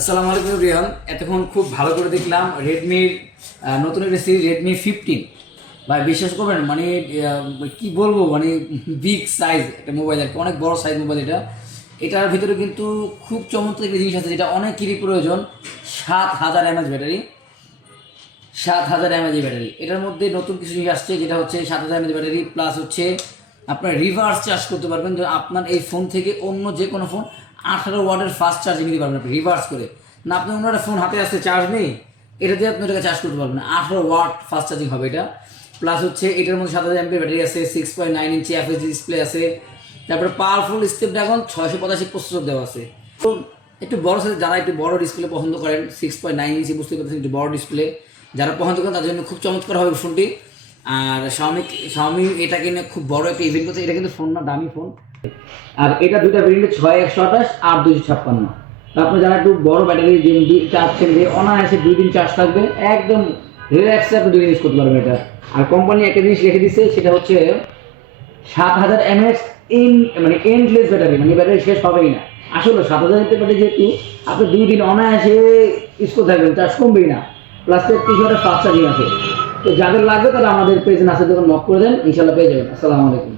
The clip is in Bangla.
আসসালামু আলাইকুম রিয়ান। এতক্ষণ খুব ভালো করে দেখলাম রেডমির নতুন একটা সিরিজ রেডমি 15। ভাই বিশ্বাস করবেন মানে কি বলবো মানে বিগ সাইজ একটা মোবাইল, আর কি অনেক বড় সাইজ মোবাইল এটা। এটার ভিতরে কিন্তু খুব চমৎকার একটা জিনিস আছে যেটা অনেকেরই প্রয়োজন। 7000 mAh ব্যাটারি, 7000 mAh ব্যাটারি। এটার মধ্যে নতুন কিছু জিনিস আসছে যেটা হচ্ছে 7000 mAh ব্যাটারি প্লাস হচ্ছে আপনার রিভার্স চার্জ করতে পারবেন। যে আপনার এই ফোন থেকে অন্য যে কোনো ফোন 18 ওয়াটের ফাস্ট চার্জিং দিতে পারবেন আপনি রিভার্স করে। না আপনি অন্য একটা ফোন হাতে আসতে চার্জ নেই, এটা দিয়ে আপনি ওটাকে চার্জ করতে পারবেন না, 18 ওয়াট ফাস্ট চার্জিং হবে এটা। প্লাস হচ্ছে এটার মধ্যে 7000 mAh ব্যাটারি আছে, 6.9 ইঞ্চি FHD ডিসপ্লে আছে, তারপরে পাওয়ারফুল স্ন্যাপড্রাগন 685 প্রসেসর দেওয়া আছে। তো একটু বড় সাইজ, যারা একটু বড় ডিসপ্লে পছন্দ করেন, 6.9 ইঞ্চি বুঝতে পারছেন, একটু বড় ডিসপ্লে যারা পছন্দ করেন তাদের জন্য খুব চমৎকার হবে ফোনটি। আর শাওমি এটা কিনে খুব বড় একটা ইভেন্ট করছে। এটা কিন্তু ফোন না, দামি ফোন। আর এটা দুইটা ভেরিয়েন্টে 6128 আর 256। আপনি যারা একটু বড় ব্যাটারি চাচ্ছেন যে অনায়াসে 2 দিন চার্জ থাকবে, একদম রিল্যাক্সে আপনি 2 দিন ইউজ করতে পারবেন এটা। আর কোম্পানি একটা জিনিস রেখে দিচ্ছে, সেটা হচ্ছে 7000 mAh মানে এন্ডলেস ব্যাটারি, মানে ব্যাটারি শেষ হবেই না। আসলে 7000 ব্যাটারি যেহেতু আপনি 2 দিন অনায়াসে ইউজ করতে থাকবেন, চার্জ কমবেই না। প্লাস 33 ওয়াটের ফাস্ট চার্জিং আছে। তো যাদের লাগবে তারা আমাদের পেজে নাসের দোকান নক করে দেন, ইনশাল্লাহ পেয়ে যাবেন। আসসালামু আলাইকুম।